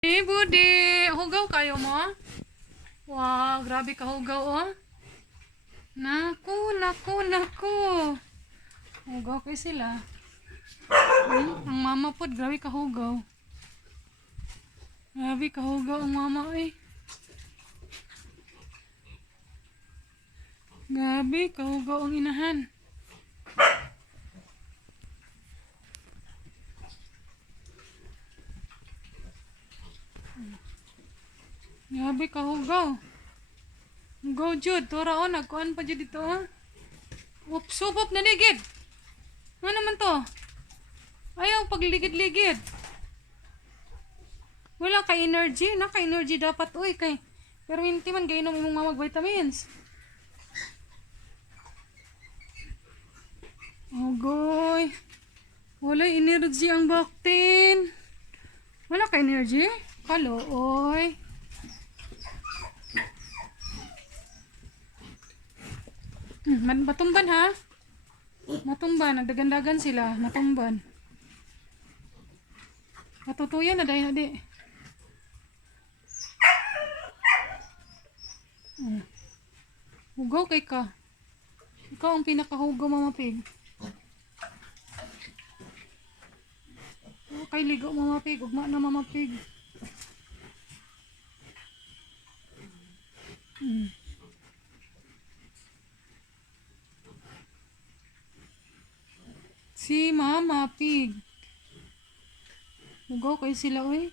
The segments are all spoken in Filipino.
Budi, hugaw kayo mo? Wow, grabe ka hugaw oh. Naku, naku, naku. Hugaw kayo sila. Ang mama po, grabe ka hugaw. Grabe ka hugaw ang mama eh. Grabe ka hugaw ang inahan. Grabe ka hugaw. Go Jud, tura o, nagkuhan pa Jud dito o. Supop na ligid. Ano naman to? Ayaw pagligid-ligid. Wala ka energy, naka-energy dapat uy kay. Pero hindi man gainom imong mamag vitamins. Ogoy. Wala energy ang baktin. Wala ka energy? Kalooy. Matumban ha? Matumban, nagdagandagan sila, matumban. Matutuyan na dahil na di. Hugaw kay ka. Ikaw ang pinakahugaw Mama Pig. Kay ligo Mama Pig, ugma na Mama Pig. Si Mama Pig. Hugaw kayo sila oy.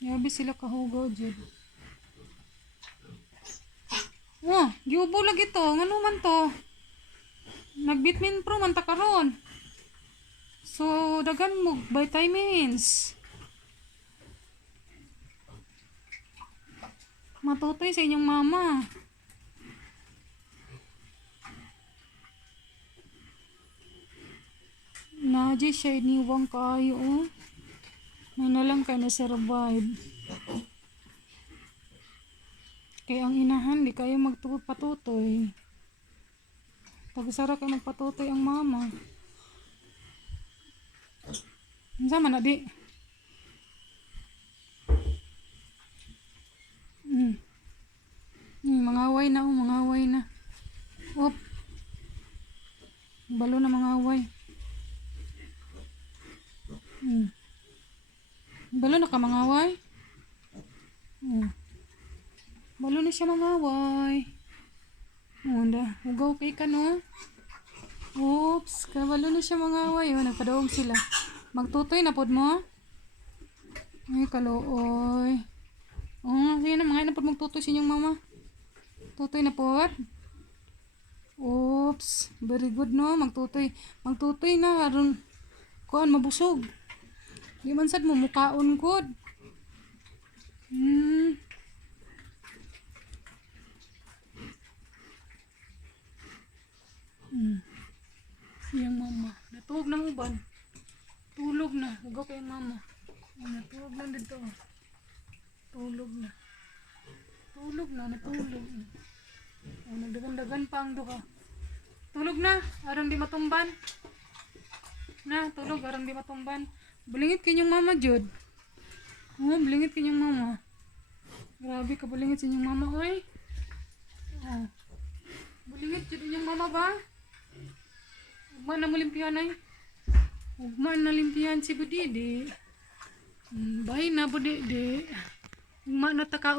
Yabi sila kahugaw Jud. Oh, giubo lagi to. Ngano man to? Nag-vitamin pro man ta karon. So, dagan mo vitamins. Matutoy sa inyong mama. Naji siya iniwang kayo oh. Manalang kayo na survive. Kaya ang inahan, di kayo magpatutoy. Pagsara kayo magpatutoy ang mama. Sama na di. Mangaway na oh, mangaway na. Op. Balo na mangaway. Balo na ka mangaway. Balo na siya mangaway. Hugaw kay ka no. Oops, kabalo na siya mangaway. Nagpadaog sila. Magtutoy na pod mo. Ay kalooy. Sige na mga inapod magtutoy sa inyong mama. Tutoy na pod. Oops, very good no. Magtutoy na aron kuan mabusog. Di man sad mo mukaon gud. Siyang mama. Natulog ng uban. Tulog na. Hugaw kay mama. Natulog na dito. Tulog na. Natulog na. Nagdagan-dagan pa ang duka. Tulog na. Arang di matumban. Tulog. Arang di matumban. Bulingit kanyang mama, Jud. Bulingit kanyang mama. Grabe ka bulingit sa inyong mama, oy. Bulingit Jud inyong mama ba? Ugma na mo limpihan, ay. Ugma na limpihan si Budidi. Bahay na, Budidi. Ugma na taka